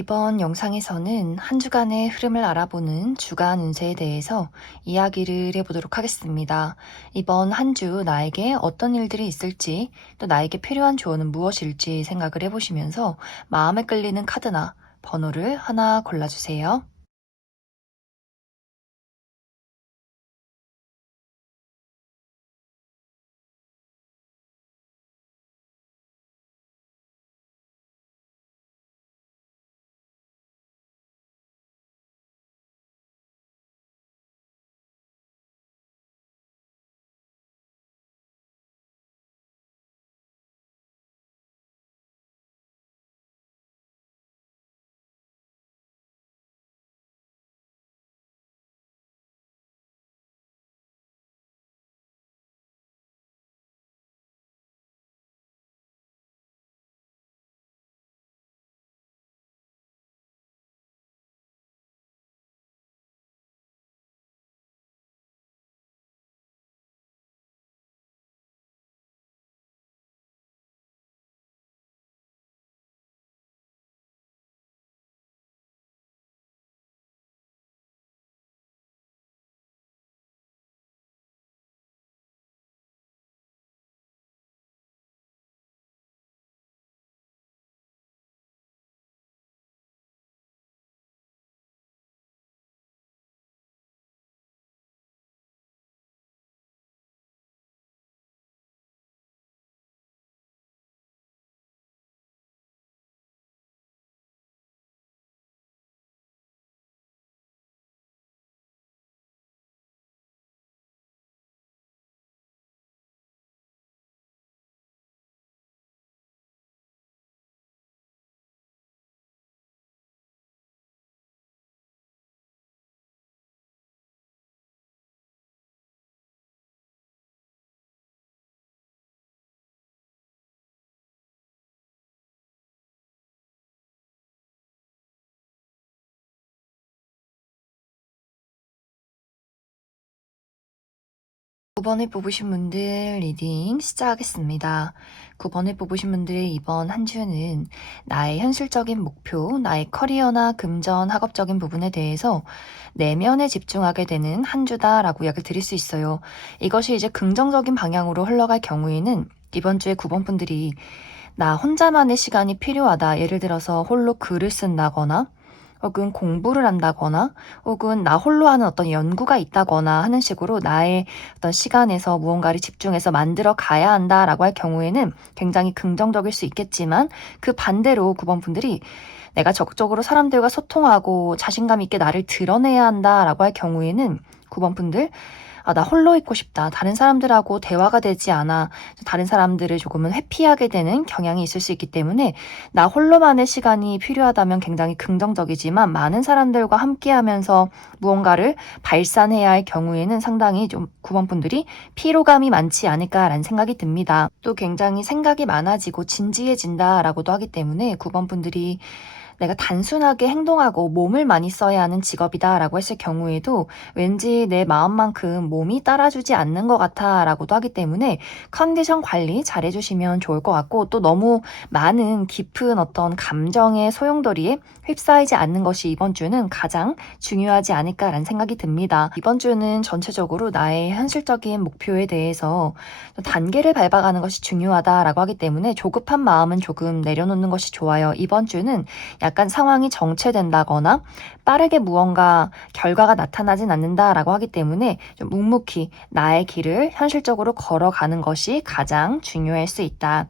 이번 영상에서는 한 주간의 흐름을 알아보는 주간 운세에 대해서 이야기를 해보도록 하겠습니다. 이번 한 주 나에게 어떤 일들이 있을지, 또 나에게 필요한 조언은 무엇일지 생각을 해보시면서 마음에 끌리는 카드나 번호를 하나 골라주세요. 구 9번을 뽑으신 분들 리딩 시작하겠습니다. 9번을 뽑으신 분들의 이번 한 주는 나의 현실적인 목표, 나의 커리어나 금전, 학업적인 부분에 대해서 내면에 집중하게 되는 한 주다라고 이야기를 드릴 수 있어요. 이것이 이제 긍정적인 방향으로 흘러갈 경우에는 이번 주에 9번 분들이 나 혼자만의 시간이 필요하다. 예를 들어서 홀로 글을 쓴다거나 혹은 공부를 한다거나 혹은 나 홀로 하는 어떤 연구가 있다거나 하는 식으로 나의 어떤 시간에서 무언가를 집중해서 만들어 가야 한다라고 할 경우에는 굉장히 긍정적일 수 있겠지만 그 반대로 9번 분들이 내가 적극적으로 사람들과 소통하고 자신감 있게 나를 드러내야 한다라고 할 경우에는 9번 분들 나 홀로 있고 싶다. 다른 사람들하고 대화가 되지 않아. 다른 사람들을 조금은 회피하게 되는 경향이 있을 수 있기 때문에 나 홀로만의 시간이 필요하다면 굉장히 긍정적이지만 많은 사람들과 함께하면서 무언가를 발산해야 할 경우에는 상당히 좀 9번 분들이 피로감이 많지 않을까라는 생각이 듭니다. 또 굉장히 생각이 많아지고 진지해진다라고도 하기 때문에 9번 분들이 내가 단순하게 행동하고 몸을 많이 써야 하는 직업이다라고 했을 경우에도 왠지 내 마음만큼 몸이 따라주지 않는 것 같아라고도 하기 때문에 컨디션 관리 잘 해주시면 좋을 것 같고 또 너무 많은 깊은 어떤 감정의 소용돌이에 휩싸이지 않는 것이 이번 주는 가장 중요하지 않을까라는 생각이 듭니다. 이번 주는 전체적으로 나의 현실적인 목표에 대해서 단계를 밟아가는 것이 중요하다라고 하기 때문에 조급한 마음은 조금 내려놓는 것이 좋아요. 이번 주는 약간 상황이 정체된다거나 빠르게 무언가 결과가 나타나진 않는다라고 하기 때문에 좀 묵묵히 나의 길을 현실적으로 걸어가는 것이 가장 중요할 수 있다.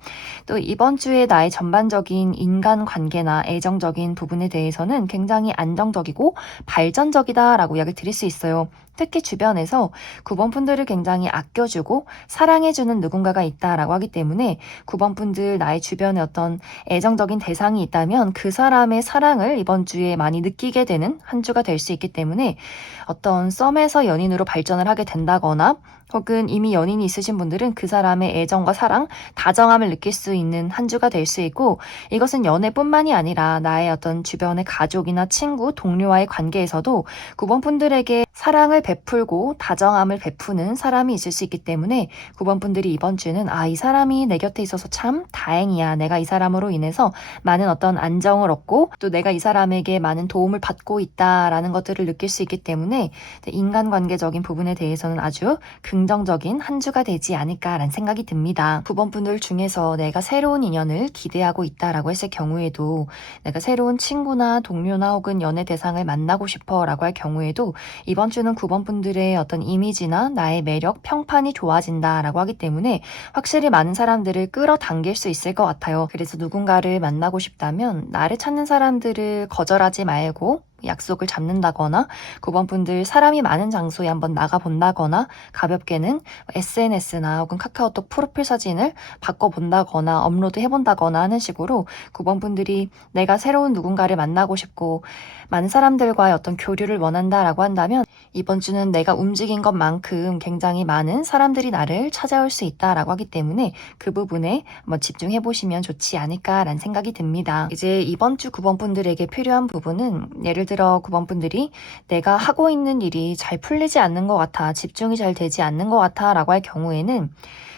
또 이번 주에 나의 전반적인 인간관계나 애정적인 부분에 대해서는 굉장히 안정적이고 발전적이다라고 이야기를 드릴 수 있어요. 특히 주변에서 9번 분들을 굉장히 아껴주고 사랑해주는 누군가가 있다라고 하기 때문에 9번 분들 나의 주변에 어떤 애정적인 대상이 있다면 그 사람의 사랑을 이번 주에 많이 느끼게 되는 한 주가 될 수 있기 때문에 어떤 썸에서 연인으로 발전을 하게 된다거나 혹은 이미 연인이 있으신 분들은 그 사람의 애정과 사랑, 다정함을 느낄 수 있는 한 주가 될 수 있고, 이것은 연애뿐만이 아니라 나의 어떤 주변의 가족이나 친구, 동료와의 관계에서도 9번 분들에게 사랑을 베풀고 다정함을 베푸는 사람이 있을 수 있기 때문에 9번 분들이 이번 주는 이 사람이 내 곁에 있어서 참 다행이야. 내가 이 사람으로 인해서 많은 어떤 안정을 얻고 또 내가 이 사람에게 많은 도움을 받고 있다라는 것들을 느낄 수 있기 때문에 인간관계적인 부분에 대해서는 아주 긍정적인 한 주가 되지 않을까라는 생각이 듭니다. 9번 분들 중에서 내가 새로운 인연을 기대하고 있다라고 했을 경우에도, 내가 새로운 친구나 동료나 혹은 연애 대상을 만나고 싶어 라고 할 경우에도 이번 주는 9번 분들의 어떤 이미지나 나의 매력, 평판이 좋아진다라고 하기 때문에 확실히 많은 사람들을 끌어당길 수 있을 것 같아요. 그래서 누군가를 만나고 싶다면 나를 찾는 사람들을 거절하지 말고 약속을 잡는다거나 9번 분들 사람이 많은 장소에 한번 나가본다거나 가볍게는 SNS나 혹은 카카오톡 프로필 사진을 바꿔본다거나 업로드 해본다거나 하는 식으로 9번 분들이 내가 새로운 누군가를 만나고 싶고 많은 사람들과의 어떤 교류를 원한다라고 한다면 이번 주는 내가 움직인 것만큼 굉장히 많은 사람들이 나를 찾아올 수 있다라고 하기 때문에 그 부분에 한번 집중해 보시면 좋지 않을까라는 생각이 듭니다. 이제 이번 주 9번 분들에게 필요한 부분은, 예를 들어 9번 분들이 내가 하고 있는 일이 잘 풀리지 않는 것 같아, 집중이 잘 되지 않는 것 같아 라고 할 경우에는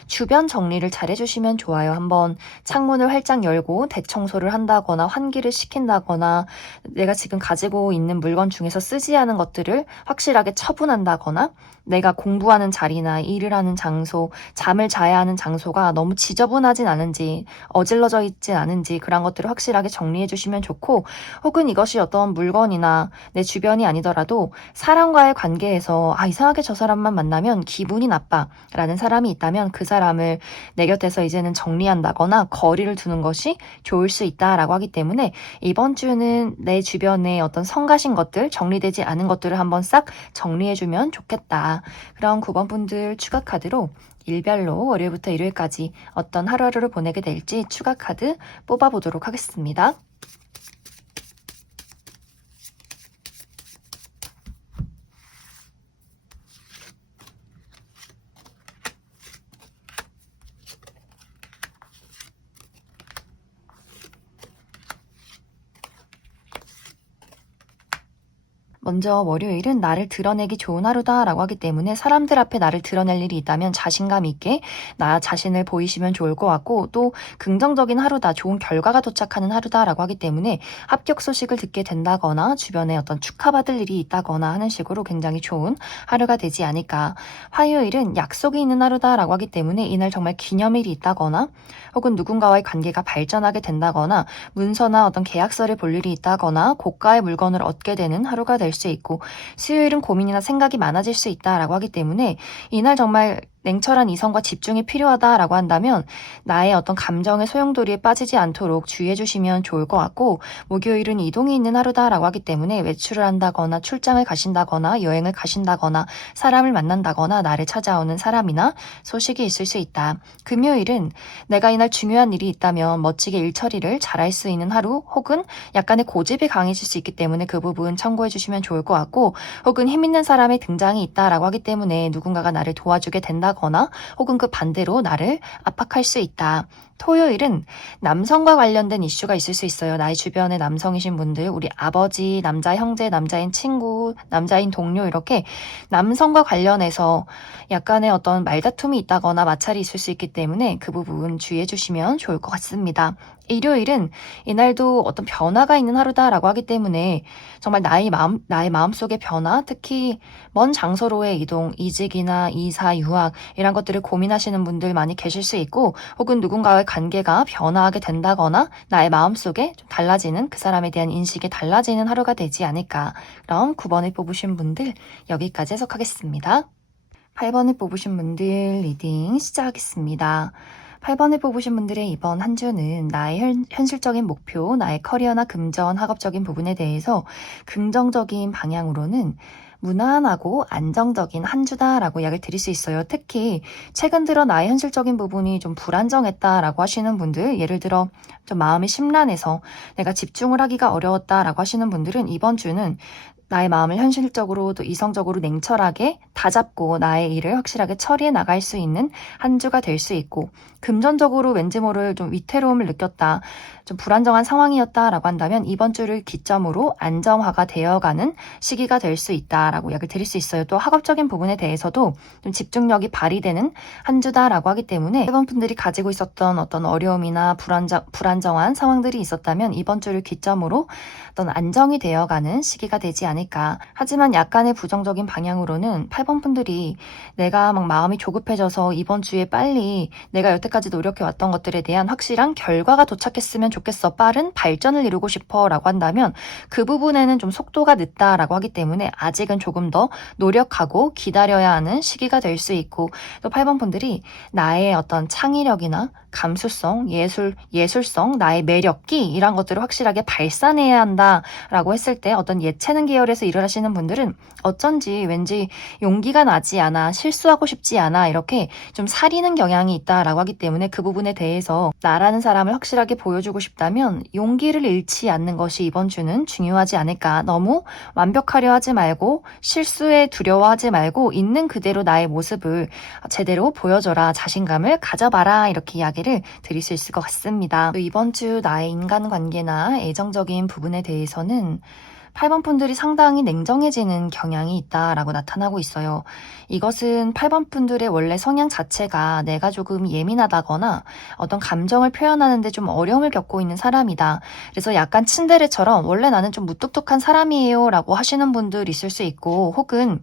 주변 정리를 잘 해주시면 좋아요. 한번 창문을 활짝 열고 대청소를 한다거나 환기를 시킨다거나 내가 지금 가지고 있는 물건 중에서 쓰지 않은 것들을 확실하게 처분한다거나 내가 공부하는 자리나 일을 하는 장소, 잠을 자야 하는 장소가 너무 지저분하진 않은지 어질러져 있진 않은지 그런 것들을 확실하게 정리해 주시면 좋고, 혹은 이것이 어떤 물건이나 내 주변이 아니더라도 사람과의 관계에서 이상하게 저 사람만 만나면 기분이 나빠 라는 사람이 있다면 그 사람을 내 곁에서 이제는 정리한다거나 거리를 두는 것이 좋을 수 있다라고 하기 때문에 이번 주는 내 주변에 어떤 성가신 것들, 정리되지 않은 것들을 한번 싹 정리해주면 좋겠다. 그럼 9번 분들 추가 카드로 일별로 월요일부터 일요일까지 어떤 하루하루를 보내게 될지 추가 카드 뽑아보도록 하겠습니다. 먼저 월요일은 나를 드러내기 좋은 하루다라고 하기 때문에 사람들 앞에 나를 드러낼 일이 있다면 자신감 있게 나 자신을 보이시면 좋을 것 같고, 또 긍정적인 하루다, 좋은 결과가 도착하는 하루다라고 하기 때문에 합격 소식을 듣게 된다거나 주변에 어떤 축하받을 일이 있다거나 하는 식으로 굉장히 좋은 하루가 되지 않을까. 화요일은 약속이 있는 하루다라고 하기 때문에 이날 정말 기념일이 있다거나 혹은 누군가와의 관계가 발전하게 된다거나 문서나 어떤 계약서를 볼 일이 있다거나 고가의 물건을 얻게 되는 하루가 될 수 있고, 수요일은 고민이나 생각이 많아질 수 있다라고 하기 때문에 이날 정말 냉철한 이성과 집중이 필요하다라고 한다면 나의 어떤 감정의 소용돌이에 빠지지 않도록 주의해 주시면 좋을 것 같고, 목요일은 이동이 있는 하루다라고 하기 때문에 외출을 한다거나 출장을 가신다거나 여행을 가신다거나 사람을 만난다거나 나를 찾아오는 사람이나 소식이 있을 수 있다. 금요일은 내가 이날 중요한 일이 있다면 멋지게 일 처리를 잘할 수 있는 하루, 혹은 약간의 고집이 강해질 수 있기 때문에 그 부분 참고해 주시면 좋을 것 같고, 혹은 힘있는 사람의 등장이 있다라고 하기 때문에 누군가가 나를 도와주게 된다거나 혹은 그 반대로 나를 압박할 수 있다. 토요일은 남성과 관련된 이슈가 있을 수 있어요. 나의 주변에 남성이신 분들, 우리 아버지, 남자 형제, 남자인 친구, 남자인 동료, 이렇게 남성과 관련해서 약간의 어떤 말다툼이 있다거나 마찰이 있을 수 있기 때문에 그 부분 주의해 주시면 좋을 것 같습니다. 일요일은 이날도 어떤 변화가 있는 하루다라고 하기 때문에 정말 나의 마음속의 변화, 특히 먼 장소로의 이동, 이직이나 이사, 유학 이런 것들을 고민하시는 분들 많이 계실 수 있고, 혹은 누군가와의 관계가 변화하게 된다거나 나의 마음속에 좀 달라지는, 그 사람에 대한 인식이 달라지는 하루가 되지 않을까. 그럼 9번을 뽑으신 분들 여기까지 해석하겠습니다. 8번을 뽑으신 분들 리딩 시작하겠습니다. 8번을 뽑으신 분들의 이번 한 주는 나의 현실적인 목표, 나의 커리어나 금전, 학업적인 부분에 대해서 긍정적인 방향으로는 무난하고 안정적인 한 주다라고 이야기를 드릴 수 있어요. 특히 최근 들어 나의 현실적인 부분이 좀 불안정했다라고 하시는 분들, 예를 들어 좀 마음이 심란해서 내가 집중을 하기가 어려웠다라고 하시는 분들은 이번 주는 나의 마음을 현실적으로 또 이성적으로 냉철하게 다잡고 나의 일을 확실하게 처리해 나갈 수 있는 한 주가 될 수 있고, 금전적으로 왠지 모를 좀 위태로움을 느꼈다, 좀 불안정한 상황이었다라고 한다면 이번 주를 기점으로 안정화가 되어가는 시기가 될 수 있다라고 이야기를 드릴 수 있어요. 또 학업적인 부분에 대해서도 좀 집중력이 발휘되는 한 주다라고 하기 때문에 회원분들이 가지고 있었던 어떤 어려움이나 불안정한 상황들이 있었다면 이번 주를 기점으로 어떤 안정이 되어가는 시기가 되지 않을까. 하지만 약간의 부정적인 방향으로는 8번 분들이 내가 막 마음이 조급해져서 이번 주에 빨리 내가 여태까지 노력해왔던 것들에 대한 확실한 결과가 도착했으면 좋겠어, 빠른 발전을 이루고 싶어 라고 한다면 그 부분에는 좀 속도가 늦다라고 하기 때문에 아직은 조금 더 노력하고 기다려야 하는 시기가 될 수 있고, 또 8번 분들이 나의 어떤 창의력이나 감수성, 예술성, 나의 매력기 이런 것들을 확실하게 발산해야 한다라고 했을 때 어떤 예체능 계열에서 일을 하시는 분들은 어쩐지 왠지 용기가 나지 않아, 실수하고 싶지 않아, 이렇게 좀 사리는 경향이 있다라고 하기 때문에 그 부분에 대해서 나라는 사람을 확실하게 보여주고 싶다면 용기를 잃지 않는 것이 이번 주는 중요하지 않을까. 너무 완벽하려 하지 말고 실수에 두려워하지 말고 있는 그대로 나의 모습을 제대로 보여줘라, 자신감을 가져봐라, 이렇게 이야기를 드릴 수 있을 것 같습니다. 또 이번 주 나의 인간관계나 애정적인 부분에 대해서는 8번 분들이 상당히 냉정해지는 경향이 있다라고 나타나고 있어요. 이것은 8번 분들의 원래 성향 자체가 내가 조금 예민하다거나 어떤 감정을 표현하는데 좀 어려움을 겪고 있는 사람이다. 그래서 약간 츤데레처럼 원래 나는 좀 무뚝뚝한 사람이에요 라고 하시는 분들 있을 수 있고, 혹은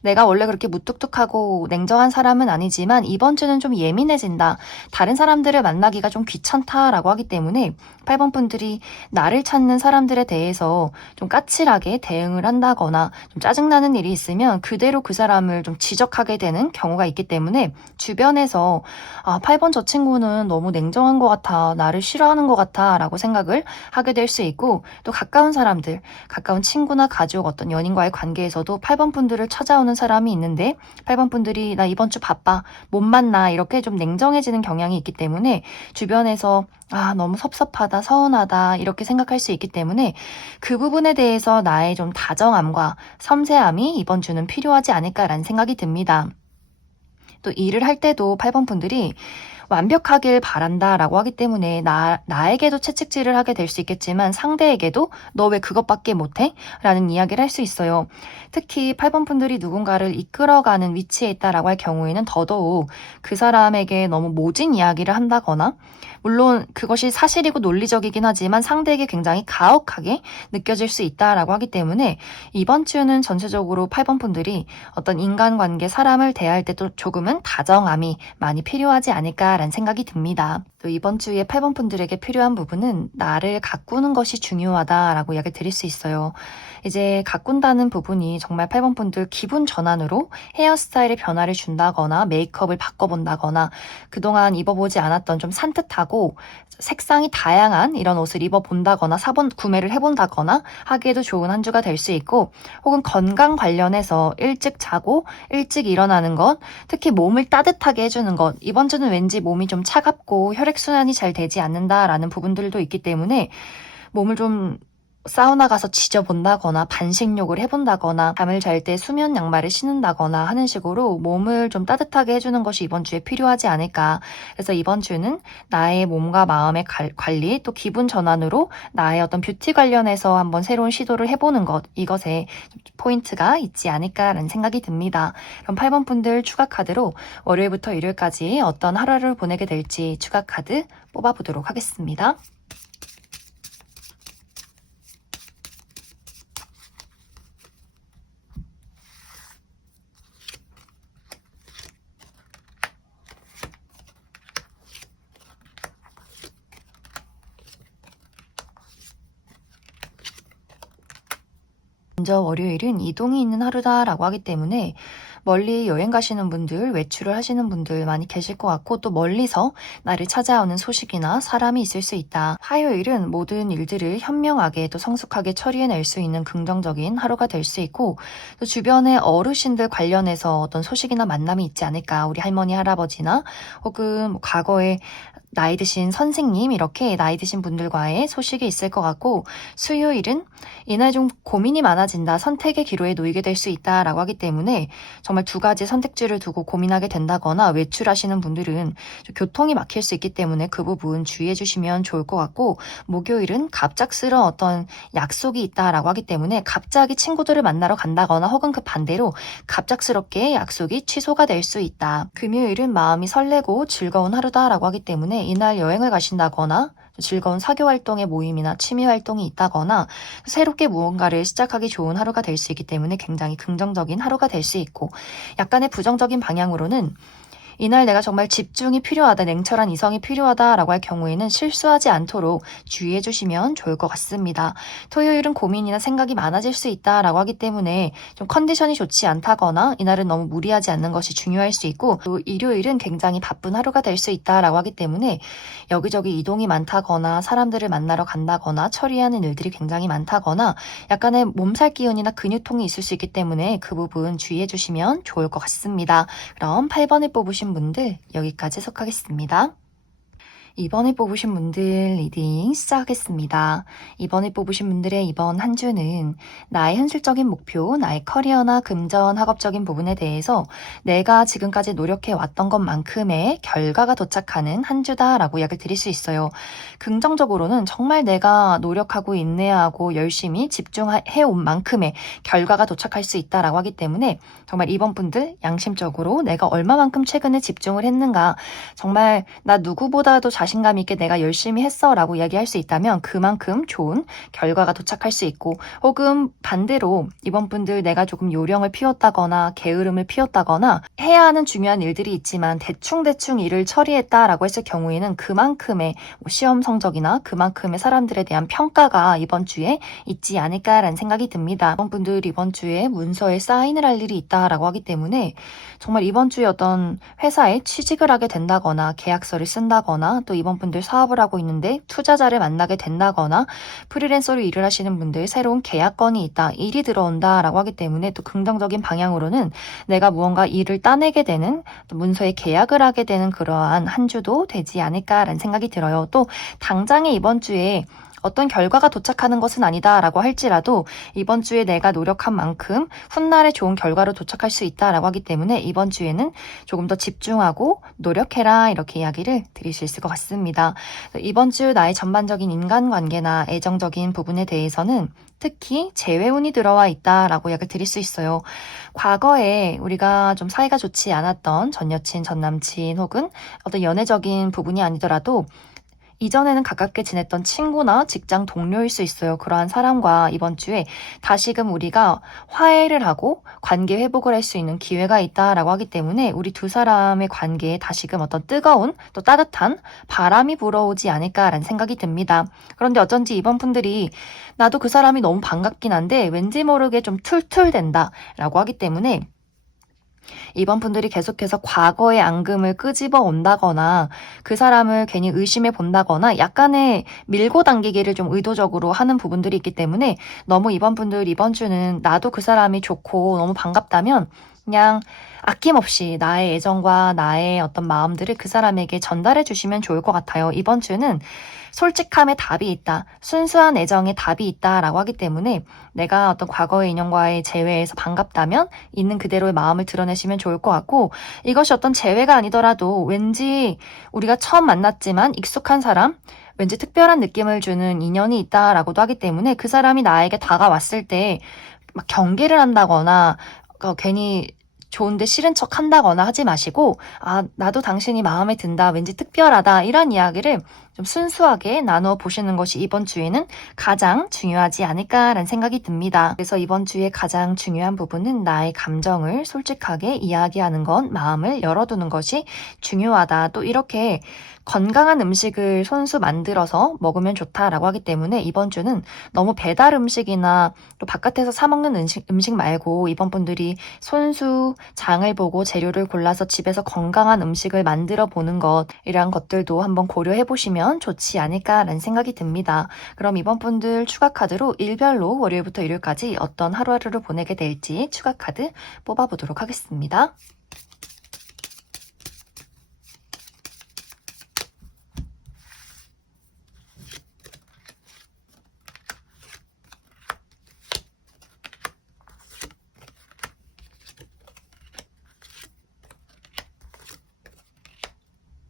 내가 원래 그렇게 무뚝뚝하고 냉정한 사람은 아니지만 이번 주는 좀 예민해진다, 다른 사람들을 만나기가 좀 귀찮다라고 하기 때문에 8번 분들이 나를 찾는 사람들에 대해서 좀 까칠하게 대응을 한다거나 좀 짜증나는 일이 있으면 그대로 그 사람을 좀 지적하게 되는 경우가 있기 때문에 주변에서 8번 저 친구는 너무 냉정한 것 같아, 나를 싫어하는 것 같아 라고 생각을 하게 될 수 있고, 또 가까운 사람들, 가까운 친구나 가족, 어떤 연인과의 관계에서도 8번 분들을 찾아오는 사람이 있는데 8번 분들이 나 이번 주 바빠, 못 만나, 이렇게 좀 냉정해지는 경향이 있기 때문에 주변에서 너무 섭섭하다, 서운하다 이렇게 생각할 수 있기 때문에 그 부분에 대해서 나의 좀 다정함과 섬세함이 이번 주는 필요하지 않을까라는 생각이 듭니다. 또 일을 할 때도 8번 분들이 완벽하길 바란다라고 하기 때문에 나에게도 채찍질을 하게 될 수 있겠지만 상대에게도 너 왜 그것밖에 못해? 라는 이야기를 할 수 있어요. 특히 8번 분들이 누군가를 이끌어가는 위치에 있다라고 할 경우에는 더더욱 그 사람에게 너무 모진 이야기를 한다거나, 물론 그것이 사실이고 논리적이긴 하지만 상대에게 굉장히 가혹하게 느껴질 수 있다라고 하기 때문에 이번 주는 전체적으로 8번 분들이 어떤 인간관계, 사람을 대할 때도 조금은 다정함이 많이 필요하지 않을까라는 생각이 듭니다. 또 이번 주에 8번 분들에게 필요한 부분은 나를 가꾸는 것이 중요하다라고 이야기 드릴 수 있어요. 이제 가꾼다는 부분이 정말 8번 분들 기분 전환으로 헤어스타일의 변화를 준다거나 메이크업을 바꿔본다거나 그동안 입어보지 않았던 좀 산뜻하고 색상이 다양한 이런 옷을 입어본다거나 구매를 해본다거나 하기에도 좋은 한 주가 될 수 있고, 혹은 건강 관련해서 일찍 자고 일찍 일어나는 것, 특히 몸을 따뜻하게 해주는 것, 이번 주는 왠지 몸이 좀 차갑고 혈액순환이 잘 되지 않는다라는 부분들도 있기 때문에 몸을 좀 사우나 가서 지져본다거나 반신욕을 해본다거나 잠을 잘 때 수면 양말을 신는다거나 하는 식으로 몸을 좀 따뜻하게 해주는 것이 이번 주에 필요하지 않을까. 그래서 이번 주는 나의 몸과 마음의 관리, 또 기분 전환으로 나의 어떤 뷰티 관련해서 한번 새로운 시도를 해보는 것, 이것에 포인트가 있지 않을까라는 생각이 듭니다. 그럼 8번 분들 추가 카드로 월요일부터 일요일까지 어떤 하루를 보내게 될지 추가 카드 뽑아보도록 하겠습니다. 먼저 월요일은 이동이 있는 하루다라고 하기 때문에 멀리 여행 가시는 분들, 외출을 하시는 분들 많이 계실 것 같고, 또 멀리서 나를 찾아오는 소식이나 사람이 있을 수 있다. 화요일은 모든 일들을 현명하게 또 성숙하게 처리해낼 수 있는 긍정적인 하루가 될 수 있고, 또 주변의 어르신들 관련해서 어떤 소식이나 만남이 있지 않을까. 우리 할머니, 할아버지나 혹은 과거에 나이 드신 선생님, 이렇게 나이 드신 분들과의 소식이 있을 것 같고, 수요일은 이날 좀 고민이 많아진다, 선택의 기로에 놓이게 될 수 있다라고 하기 때문에 정말 두 가지 선택지를 두고 고민하게 된다거나 외출하시는 분들은 좀 교통이 막힐 수 있기 때문에 그 부분 주의해 주시면 좋을 것 같고, 목요일은 갑작스러운 어떤 약속이 있다라고 하기 때문에 갑자기 친구들을 만나러 간다거나 혹은 그 반대로 갑작스럽게 약속이 취소가 될 수 있다. 금요일은 마음이 설레고 즐거운 하루다라고 하기 때문에 이날 여행을 가신다거나 즐거운 사교 활동의 모임이나 취미 활동이 있다거나 새롭게 무언가를 시작하기 좋은 하루가 될 수 있기 때문에 굉장히 긍정적인 하루가 될 수 있고, 약간의 부정적인 방향으로는 이날 내가 정말 집중이 필요하다, 냉철한 이성이 필요하다라고 할 경우에는 실수하지 않도록 주의해 주시면 좋을 것 같습니다. 토요일은 고민이나 생각이 많아질 수 있다라고 하기 때문에 좀 컨디션이 좋지 않다거나 이날은 너무 무리하지 않는 것이 중요할 수 있고, 또 일요일은 굉장히 바쁜 하루가 될 수 있다라고 하기 때문에 여기저기 이동이 많다거나 사람들을 만나러 간다거나 처리하는 일들이 굉장히 많다거나 약간의 몸살 기운이나 근육통이 있을 수 있기 때문에 그 부분 주의해 주시면 좋을 것 같습니다. 그럼 8번을 뽑으신 분들 여기까지 속하겠습니다. 이번에 뽑으신 분들 리딩 시작하겠습니다. 이번에 뽑으신 분들의 이번 한 주는 나의 현실적인 목표, 나의 커리어나 금전, 학업적인 부분에 대해서 내가 지금까지 노력해 왔던 것만큼의 결과가 도착하는 한 주다라고 이야기를 드릴 수 있어요. 긍정적으로는 정말 내가 노력하고 인내하고 열심히 집중해 온 만큼의 결과가 도착할 수 있다라고 하기 때문에 정말 이번 분들 양심적으로 내가 얼마만큼 최근에 집중을 했는가, 정말 나 누구보다도 자신감 있게 내가 열심히 했어 라고 이야기할 수 있다면 그만큼 좋은 결과가 도착할 수 있고, 혹은 반대로 이번 분들 내가 조금 요령을 피웠다거나 게으름을 피웠다거나 해야 하는 중요한 일들이 있지만 대충대충 일을 처리했다라고 했을 경우에는 그만큼의 시험 성적이나 그만큼의 사람들에 대한 평가가 이번 주에 있지 않을까라는 생각이 듭니다. 이번 분들 이번 주에 문서에 사인을 할 일이 있다라고 하기 때문에 정말 이번 주에 어떤 회사에 취직을 하게 된다거나 계약서를 쓴다거나, 또 이번 분들 사업을 하고 있는데 투자자를 만나게 된다거나, 프리랜서로 일을 하시는 분들 새로운 계약건이 있다, 일이 들어온다라고 하기 때문에 또 긍정적인 방향으로는 내가 무언가 일을 따내게 되는, 또 문서에 계약을 하게 되는 그러한 한 주도 되지 않을까라는 생각이 들어요. 또 당장에 이번 주에 어떤 결과가 도착하는 것은 아니다라고 할지라도 이번 주에 내가 노력한 만큼 훗날에 좋은 결과로 도착할 수 있다라고 하기 때문에 이번 주에는 조금 더 집중하고 노력해라, 이렇게 이야기를 드릴 수 있을 것 같습니다. 이번 주 나의 전반적인 인간관계나 애정적인 부분에 대해서는 특히 재회운이 들어와 있다라고 이야기를 드릴 수 있어요. 과거에 우리가 좀 사이가 좋지 않았던 전 여친, 전 남친 혹은 어떤 연애적인 부분이 아니더라도 이전에는 가깝게 지냈던 친구나 직장 동료일 수 있어요. 그러한 사람과 이번 주에 다시금 우리가 화해를 하고 관계 회복을 할 수 있는 기회가 있다라고 하기 때문에 우리 두 사람의 관계에 다시금 어떤 뜨거운 또 따뜻한 바람이 불어오지 않을까라는 생각이 듭니다. 그런데 어쩐지 이번 분들이 나도 그 사람이 너무 반갑긴 한데 왠지 모르게 좀 툴툴댄다라고 하기 때문에 이번 분들이 계속해서 과거의 앙금을 끄집어 온다거나 그 사람을 괜히 의심해 본다거나 약간의 밀고 당기기를 좀 의도적으로 하는 부분들이 있기 때문에 너무 이번 분들 이번 주는 나도 그 사람이 좋고 너무 반갑다면 그냥 아낌없이 나의 애정과 나의 어떤 마음들을 그 사람에게 전달해 주시면 좋을 것 같아요. 이번 주는 솔직함에 답이 있다, 순수한 애정에 답이 있다라고 하기 때문에 내가 어떤 과거의 인연과의 재회에서 반갑다면 있는 그대로의 마음을 드러내시면 좋을 것 같고, 이것이 어떤 재회가 아니더라도 왠지 우리가 처음 만났지만 익숙한 사람, 왠지 특별한 느낌을 주는 인연이 있다라고도 하기 때문에 그 사람이 나에게 다가왔을 때 막 경계를 한다거나 괜히 좋은데 싫은 척 한다거나 하지 마시고, 아, 나도 당신이 마음에 든다, 왠지 특별하다, 이런 이야기를 좀 순수하게 나누어 보시는 것이 이번 주에는 가장 중요하지 않을까라는 생각이 듭니다. 그래서 이번 주에 가장 중요한 부분은 나의 감정을 솔직하게 이야기하는 것, 마음을 열어두는 것이 중요하다. 또 이렇게 건강한 음식을 손수 만들어서 먹으면 좋다라고 하기 때문에 이번 주는 너무 배달 음식이나 또 바깥에서 사 먹는 음식 말고 이번 분들이 손수 장을 보고 재료를 골라서 집에서 건강한 음식을 만들어 보는 것, 이런 것들도 한번 고려해 보시면 좋지 않을까라는 생각이 듭니다. 그럼 이번 분들 추가 카드로 일별로 월요일부터 일요일까지 어떤 하루하루를 보내게 될지 추가 카드 뽑아보도록 하겠습니다.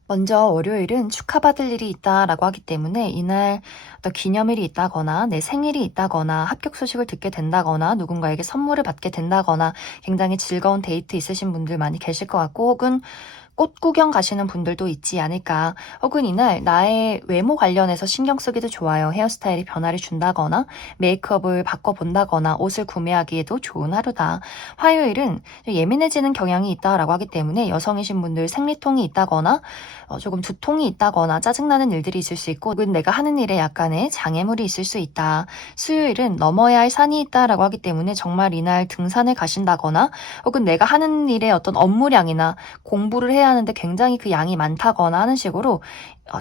먼저 월요일은 축하받을 일이 있다라고 하기 때문에 이날 어떤 기념일이 있다거나 내 생일이 있다거나 합격 소식을 듣게 된다거나 누군가에게 선물을 받게 된다거나 굉장히 즐거운 데이트 있으신 분들 많이 계실 것 같고 혹은 꽃 구경 가시는 분들도 있지 않을까. 혹은 이날 나의 외모 관련해서 신경 쓰기도 좋아요. 헤어스타일이 변화를 준다거나 메이크업을 바꿔본다거나 옷을 구매하기에도 좋은 하루다. 화요일은 예민해지는 경향이 있다라고 하기 때문에 여성이신 분들 생리통이 있다거나 조금 두통이 있다거나 짜증나는 일들이 있을 수 있고 혹은 내가 하는 일에 약간의 장애물이 있을 수 있다. 수요일은 넘어야 할 산이 있다라고 하기 때문에 정말 이날 등산을 가신다거나 혹은 내가 하는 일에 어떤 업무량이나 공부를 해야 하는데 굉장히 그 양이 많다거나 하는 식으로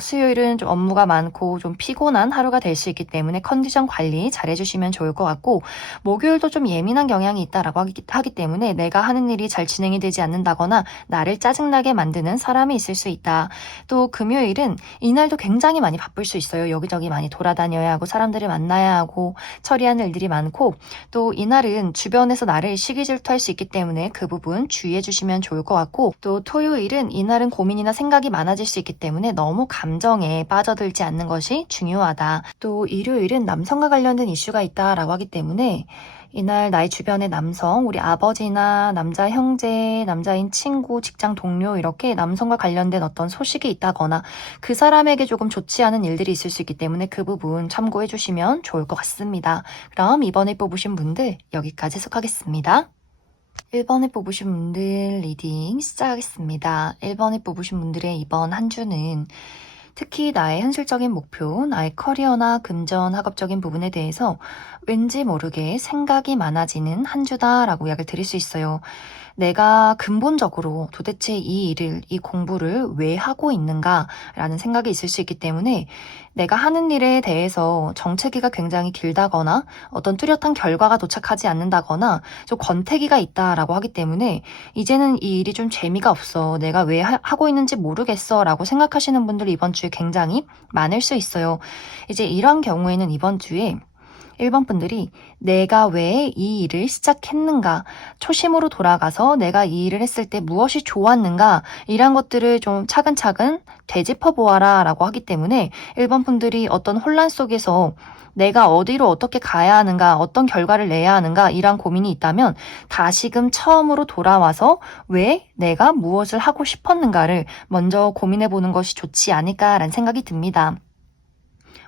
수요일은 좀 업무가 많고 좀 피곤한 하루가 될 수 있기 때문에 컨디션 관리 잘 해주시면 좋을 것 같고 목요일도 좀 예민한 경향이 있다라고 하기 때문에 내가 하는 일이 잘 진행이 되지 않는다거나 나를 짜증나게 만드는 사람이 있을 수 있다. 또 금요일은 이날도 굉장히 많이 바쁠 수 있어요. 여기저기 많이 돌아다녀야 하고 사람들을 만나야 하고 처리하는 일들이 많고 또 이날은 주변에서 나를 시기 질투할 수 있기 때문에 그 부분 주의해 주시면 좋을 것 같고 또 토요일은 이날은 고민이나 생각이 많아질 수 있기 때문에 너무 감정에 빠져들지 않는 것이 중요하다. 또 일요일은 남성과 관련된 이슈가 있다라고 하기 때문에 이날 나의 주변의 남성, 우리 아버지나 남자 형제, 남자인 친구, 직장 동료 이렇게 남성과 관련된 어떤 소식이 있다거나 그 사람에게 조금 좋지 않은 일들이 있을 수 있기 때문에 그 부분 참고해 주시면 좋을 것 같습니다. 그럼 이번에 뽑으신 분들 여기까지 해석하겠습니다. 1번에 뽑으신 분들 리딩 시작하겠습니다. 1번에 뽑으신 분들의 이번 한 주는 특히 나의 현실적인 목표, 나의 커리어나 금전, 학업적인 부분에 대해서 왠지 모르게 생각이 많아지는 한 주다라고 이야기를 드릴 수 있어요. 내가 근본적으로 도대체 이 일을, 이 공부를 왜 하고 있는가라는 생각이 있을 수 있기 때문에 내가 하는 일에 대해서 정체기가 굉장히 길다거나 어떤 뚜렷한 결과가 도착하지 않는다거나 좀 권태기가 있다라고 하기 때문에 이제는 이 일이 좀 재미가 없어. 내가 왜 하고 있는지 모르겠어. 라고 생각하시는 분들이 이번 주에 굉장히 많을 수 있어요. 이제 이런 경우에는 이번 주에 1번 분들이 내가 왜 이 일을 시작했는가, 초심으로 돌아가서 내가 이 일을 했을 때 무엇이 좋았는가, 이런 것들을 좀 차근차근 되짚어 보아라 라고 하기 때문에 1번 분들이 어떤 혼란 속에서 내가 어디로 어떻게 가야 하는가, 어떤 결과를 내야 하는가, 이런 고민이 있다면 다시금 처음으로 돌아와서 왜 내가 무엇을 하고 싶었는가를 먼저 고민해 보는 것이 좋지 않을까라는 생각이 듭니다.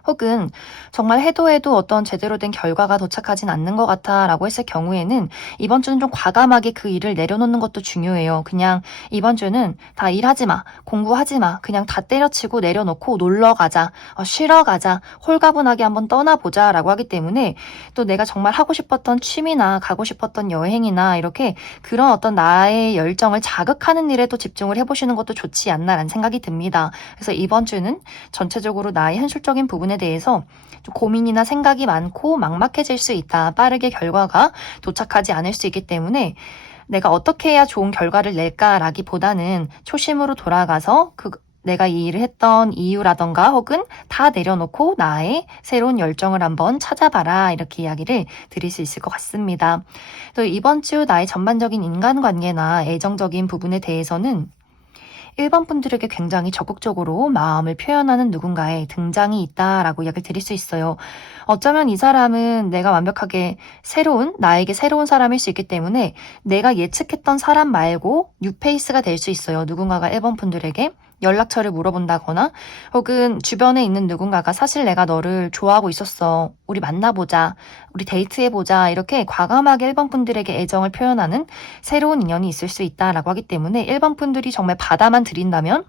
혹은 정말 해도 어떤 제대로 된 결과가 도착하진 않는 것 같아 라고 했을 경우에는 이번 주는 좀 과감하게 그 일을 내려놓는 것도 중요해요. 그냥 이번 주는 다 일하지 마, 공부하지 마, 그냥 다 때려치고 내려놓고 놀러 가자, 쉬러 가자, 홀가분하게 한번 떠나보자 라고 하기 때문에 또 내가 정말 하고 싶었던 취미나 가고 싶었던 여행이나 이렇게 그런 어떤 나의 열정을 자극하는 일에 또 집중을 해보시는 것도 좋지 않나라는 생각이 듭니다. 그래서 이번 주는 전체적으로 나의 현실적인 부분에 대해서 좀 고민이나 생각이 많고 막막해질 수 있다. 빠르게 결과가 도착하지 않을 수 있기 때문에 내가 어떻게 해야 좋은 결과를 낼까라기보다는 초심으로 돌아가서 내가 이 일을 했던 이유라던가 혹은 다 내려놓고 나의 새로운 열정을 한번 찾아봐라 이렇게 이야기를 드릴 수 있을 것 같습니다. 또 이번 주 나의 전반적인 인간관계나 애정적인 부분에 대해서는 1번 분들에게 굉장히 적극적으로 마음을 표현하는 누군가의 등장이 있다라고 이야기를 드릴 수 있어요. 어쩌면 이 사람은 내가 완벽하게 나에게 새로운 사람일 수 있기 때문에 내가 예측했던 사람 말고 뉴페이스가 될 수 있어요. 누군가가 1번 분들에게 연락처를 물어본다거나 혹은 주변에 있는 누군가가 사실 내가 너를 좋아하고 있었어. 우리 만나보자. 우리 데이트해보자. 이렇게 과감하게 1번 분들에게 애정을 표현하는 새로운 인연이 있을 수 있다라고 하기 때문에 1번 분들이 정말 받아만 들인다면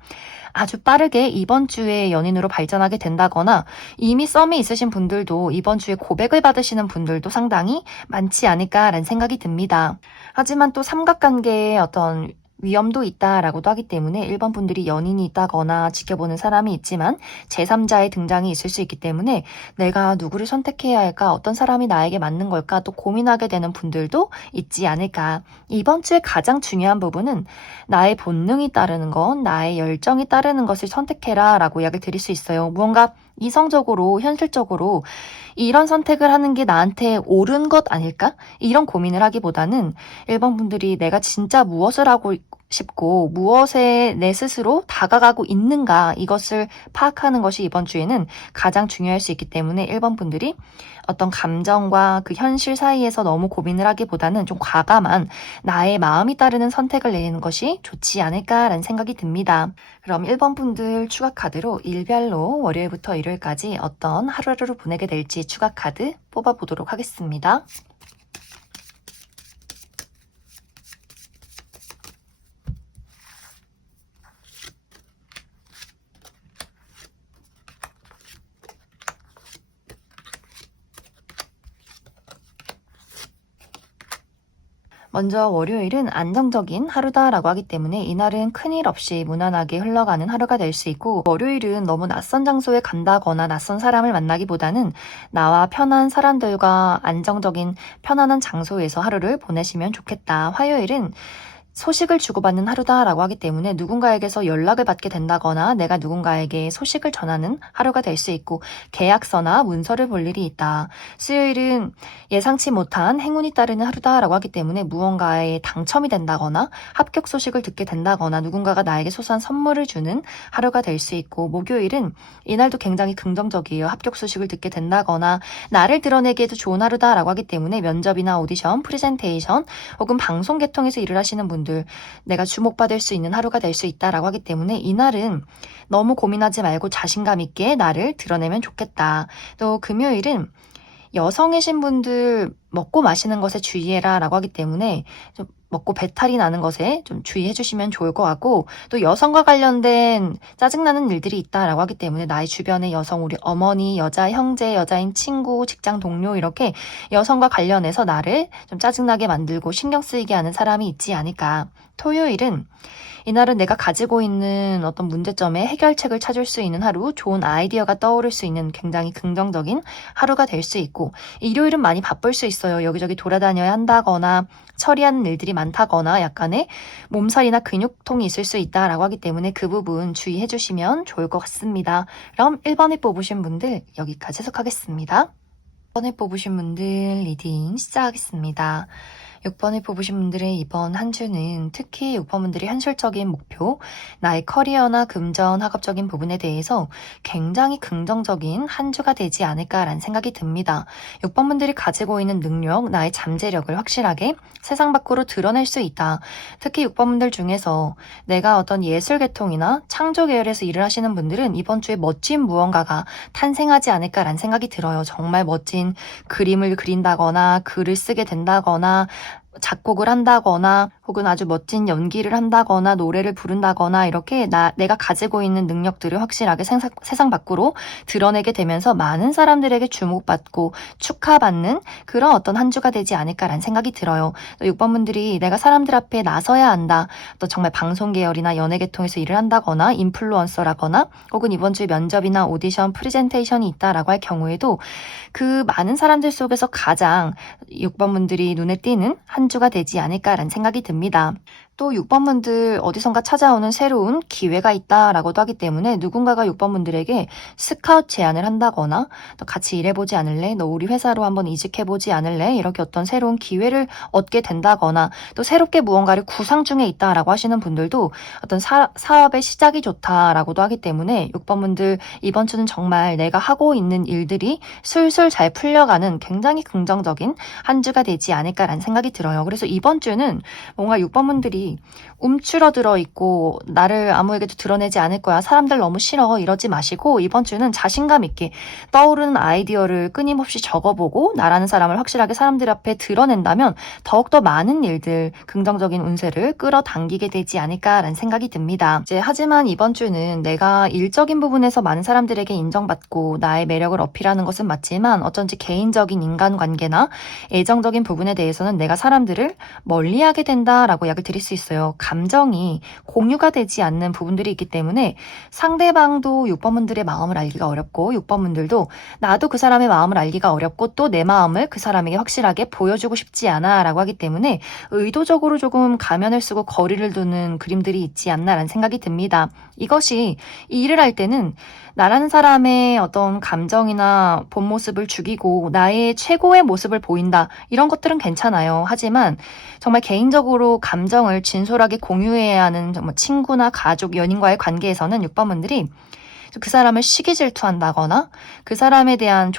아주 빠르게 이번 주에 연인으로 발전하게 된다거나 이미 썸이 있으신 분들도 이번 주에 고백을 받으시는 분들도 상당히 많지 않을까라는 생각이 듭니다. 하지만 또 삼각관계에 어떤 위험도 있다라고도 하기 때문에 1번 분들이 연인이 있다거나 지켜보는 사람이 있지만 제3자의 등장이 있을 수 있기 때문에 내가 누구를 선택해야 할까, 어떤 사람이 나에게 맞는 걸까 또 고민하게 되는 분들도 있지 않을까. 이번 주에 가장 중요한 부분은 나의 본능이 따르는 것, 나의 열정이 따르는 것을 선택해라 라고 이야기를 드릴 수 있어요. 무언가 이성적으로 현실적으로 이런 선택을 하는 게 나한테 옳은 것 아닐까? 이런 고민을 하기보다는 1번 분들이 내가 진짜 무엇을 하고 싶고 무엇에 내 스스로 다가가고 있는가 이것을 파악하는 것이 이번 주에는 가장 중요할 수 있기 때문에 1번 분들이 어떤 감정과 그 현실 사이에서 너무 고민을 하기보다는 좀 과감한 나의 마음이 따르는 선택을 내리는 것이 좋지 않을까라는 생각이 듭니다. 그럼 1번 분들 추가 카드로 일별로 월요일부터 일요일까지 어떤 하루하루를 보내게 될지 추가 카드 뽑아보도록 하겠습니다. 먼저 월요일은 안정적인 하루다라고 하기 때문에 이날은 큰일 없이 무난하게 흘러가는 하루가 될 수 있고, 월요일은 너무 낯선 장소에 간다거나 낯선 사람을 만나기보다는 나와 편한 사람들과 안정적인 편안한 장소에서 하루를 보내시면 좋겠다. 화요일은 소식을 주고받는 하루다라고 하기 때문에 누군가에게서 연락을 받게 된다거나 내가 누군가에게 소식을 전하는 하루가 될 수 있고, 계약서나 문서를 볼 일이 있다. 수요일은 예상치 못한 행운이 따르는 하루다라고 하기 때문에 무언가에 당첨이 된다거나 합격 소식을 듣게 된다거나 누군가가 나에게 소소한 선물을 주는 하루가 될 수 있고, 목요일은 이날도 굉장히 긍정적이에요. 합격 소식을 듣게 된다거나 나를 드러내기에도 좋은 하루다라고 하기 때문에 면접이나 오디션, 프레젠테이션 혹은 방송 계통에서 일을 하시는 분들 내가 주목받을 수 있는 하루가 될 수 있다라고 하기 때문에 이날은 너무 고민하지 말고 자신감 있게 나를 드러내면 좋겠다. 또 금요일은 여성이신 분들 먹고 마시는 것에 주의해라 라고 하기 때문에 좀 먹고 배탈이 나는 것에 좀 주의해 주시면 좋을 것 같고, 또 여성과 관련된 짜증나는 일들이 있다라고 하기 때문에 나의 주변의 여성, 우리 어머니, 여자 형제, 여자인 친구, 직장 동료 이렇게 여성과 관련해서 나를 좀 짜증나게 만들고 신경 쓰이게 하는 사람이 있지 않을까. 토요일은 이날은 내가 가지고 있는 어떤 문제점에 해결책을 찾을 수 있는 하루, 좋은 아이디어가 떠오를 수 있는 굉장히 긍정적인 하루가 될 수 있고, 일요일은 많이 바쁠 수 있어요. 여기저기 돌아다녀야 한다거나 처리하는 일들이 많다거나 약간의 몸살이나 근육통이 있을 수 있다라고 하기 때문에 그 부분 주의해 주시면 좋을 것 같습니다. 그럼 1번에 뽑으신 분들 여기까지 해석하겠습니다. 6번에 뽑으신 분들 리딩 시작하겠습니다. 6번을 뽑으신 분들의 이번 한 주는 특히 6번 분들의 현실적인 목표, 나의 커리어나 금전, 학업적인 부분에 대해서 굉장히 긍정적인 한 주가 되지 않을까라는 생각이 듭니다. 6번 분들이 가지고 있는 능력, 나의 잠재력을 확실하게 세상 밖으로 드러낼 수 있다. 특히 6번 분들 중에서 내가 어떤 예술 계통이나 창조 계열에서 일을 하시는 분들은 이번 주에 멋진 무언가가 탄생하지 않을까라는 생각이 들어요. 정말 멋진 그림을 그린다거나 글을 쓰게 된다거나 작곡을 한다거나 혹은 아주 멋진 연기를 한다거나 노래를 부른다거나 이렇게 내가 가지고 있는 능력들을 확실하게 세상 밖으로 드러내게 되면서 많은 사람들에게 주목받고 축하받는 그런 어떤 한 주가 되지 않을까라는 생각이 들어요. 또 6번 분들이 내가 사람들 앞에 나서야 한다. 또 정말 방송 계열이나 연예 계통에서 일을 한다거나 인플루언서라거나 혹은 이번 주에 면접이나 오디션, 프레젠테이션이 있다라고 할 경우에도 그 많은 사람들 속에서 가장 6번 분들이 눈에 띄는 한 주가 되지 않을까라는 생각이 듭니다. 또 6번 분들 어디선가 찾아오는 새로운 기회가 있다라고도 하기 때문에 누군가가 6번 분들에게 스카우트 제안을 한다거나 또 같이 일해보지 않을래? 너 우리 회사로 한번 이직해보지 않을래? 이렇게 어떤 새로운 기회를 얻게 된다거나 또 새롭게 무언가를 구상 중에 있다라고 하시는 분들도 어떤 사업의 시작이 좋다라고도 하기 때문에 6번 분들 이번 주는 정말 내가 하고 있는 일들이 술술 잘 풀려가는 굉장히 긍정적인 한 주가 되지 않을까라는 생각이 들어요. 그래서 이번 주는 뭔가 6번 분들이 움츠러들어 있고 나를 아무에게도 드러내지 않을 거야, 사람들 너무 싫어 이러지 마시고 이번 주는 자신감 있게 떠오르는 아이디어를 끊임없이 적어보고 나라는 사람을 확실하게 사람들 앞에 드러낸다면 더욱더 많은 일들, 긍정적인 운세를 끌어당기게 되지 않을까라는 생각이 듭니다. 하지만 이번 주는 내가 일적인 부분에서 많은 사람들에게 인정받고 나의 매력을 어필하는 것은 맞지만 어쩐지 개인적인 인간관계나 애정적인 부분에 대해서는 내가 사람들을 멀리하게 된다라고 약을 드릴 수 있어요. 감정이 공유가 되지 않는 부분들이 있기 때문에 상대방도 6번 분들의 마음을 알기가 어렵고 6번 분들도 나도 그 사람의 마음을 알기가 어렵고 또 내 마음을 그 사람에게 확실하게 보여주고 싶지 않아 라고 하기 때문에 의도적으로 조금 가면을 쓰고 거리를 두는 그림들이 있지 않나라는 생각이 듭니다. 이것이 이 일을 할 때는 나라는 사람의 어떤 감정이나 본 모습을 죽이고 나의 최고의 모습을 보인다. 이런 것들은 괜찮아요. 하지만 정말 개인적으로 감정을 진솔하게 공유해야 하는 정말 친구나 가족, 연인과의 관계에서는 6번분들이 그 사람을 시기 질투한다거나 그 사람에 대한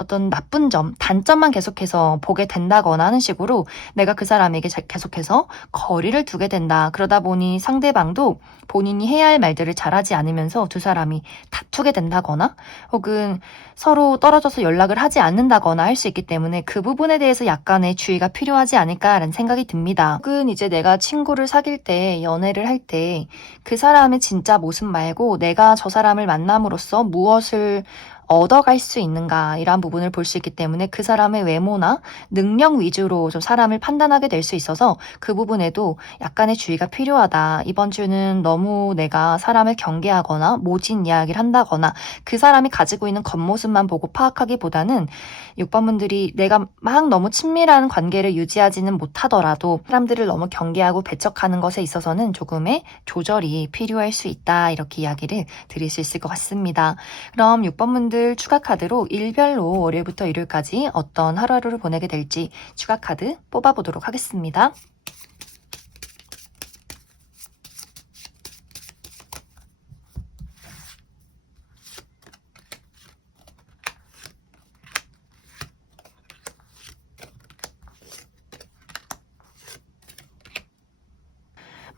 어떤 나쁜 점, 단점만 계속해서 보게 된다거나 하는 식으로 내가 그 사람에게 계속해서 거리를 두게 된다. 그러다 보니 상대방도 본인이 해야 할 말들을 잘하지 않으면서 두 사람이 다투게 된다거나 혹은 서로 떨어져서 연락을 하지 않는다거나 할 수 있기 때문에 그 부분에 대해서 약간의 주의가 필요하지 않을까라는 생각이 듭니다. 혹은 이제 내가 친구를 사귈 때, 연애를 할 때 그 사람의 진짜 모습 말고 내가 저 사람을 만남으로써 무엇을 얻어갈 수 있는가 이런 부분을 볼 수 있기 때문에 그 사람의 외모나 능력 위주로 좀 사람을 판단하게 될 수 있어서 그 부분에도 약간의 주의가 필요하다. 이번 주는 너무 내가 사람을 경계하거나 모진 이야기를 한다거나 그 사람이 가지고 있는 겉모습만 보고 파악하기보다는 6번분들이 내가 막 너무 친밀한 관계를 유지하지는 못하더라도 사람들을 너무 경계하고 배척하는 것에 있어서는 조금의 조절이 필요할 수 있다. 이렇게 이야기를 드릴 수 있을 것 같습니다. 그럼 6번분들 추가 카드로 일별로 월요일부터 일요일까지 어떤 하루하루를 보내게 될지 추가 카드 뽑아보도록 하겠습니다.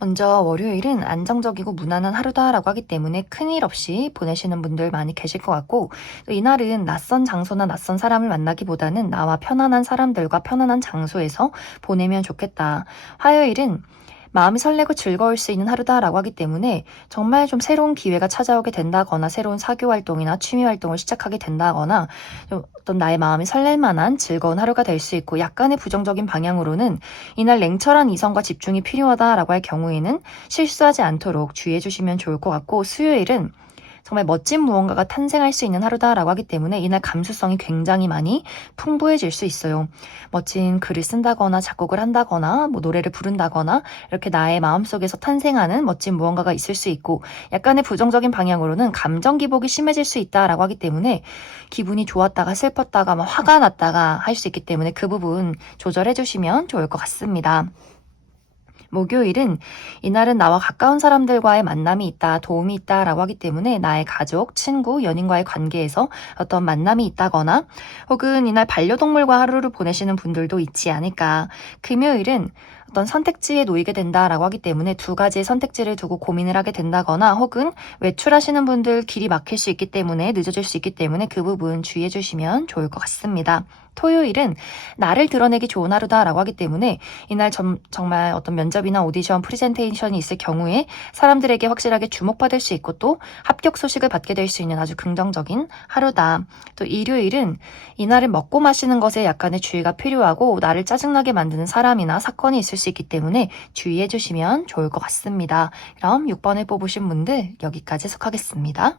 먼저 월요일은 안정적이고 무난한 하루다라고 하기 때문에 큰일 없이 보내시는 분들 많이 계실 것 같고 또 이날은 낯선 장소나 낯선 사람을 만나기보다는 나와 편안한 사람들과 편안한 장소에서 보내면 좋겠다. 화요일은 마음이 설레고 즐거울 수 있는 하루다라고 하기 때문에 정말 좀 새로운 기회가 찾아오게 된다거나 새로운 사교 활동이나 취미 활동을 시작하게 된다거나 좀 어떤 나의 마음이 설렐 만한 즐거운 하루가 될 수 있고 약간의 부정적인 방향으로는 이날 냉철한 이성과 집중이 필요하다라고 할 경우에는 실수하지 않도록 주의해 주시면 좋을 것 같고 수요일은 정말 멋진 무언가가 탄생할 수 있는 하루다라고 하기 때문에 이날 감수성이 굉장히 많이 풍부해질 수 있어요. 멋진 글을 쓴다거나 작곡을 한다거나 뭐 노래를 부른다거나 이렇게 나의 마음속에서 탄생하는 멋진 무언가가 있을 수 있고 약간의 부정적인 방향으로는 감정 기복이 심해질 수 있다라고 하기 때문에 기분이 좋았다가 슬펐다가 막 화가 났다가 할 수 있기 때문에 그 부분 조절해 주시면 좋을 것 같습니다. 목요일은 이날은 나와 가까운 사람들과의 만남이 있다, 도움이 있다라고 하기 때문에 나의 가족, 친구, 연인과의 관계에서 어떤 만남이 있다거나 혹은 이날 반려동물과 하루를 보내시는 분들도 있지 않을까. 금요일은 어떤 선택지에 놓이게 된다라고 하기 때문에 두 가지의 선택지를 두고 고민을 하게 된다거나 혹은 외출하시는 분들 길이 막힐 수 있기 때문에 늦어질 수 있기 때문에 그 부분 주의해 주시면 좋을 것 같습니다. 토요일은 나를 드러내기 좋은 하루다라고 하기 때문에 이날 정말 어떤 면접이나 오디션, 프레젠테이션이 있을 경우에 사람들에게 확실하게 주목받을 수 있고 또 합격 소식을 받게 될 수 있는 아주 긍정적인 하루다. 또 일요일은 이날은 먹고 마시는 것에 약간의 주의가 필요하고 나를 짜증나게 만드는 사람이나 사건이 있을 수 있기 때문에 주의해 주시면 좋을 것 같습니다. 그럼 6번을 뽑으신 분들 여기까지 해석하겠습니다.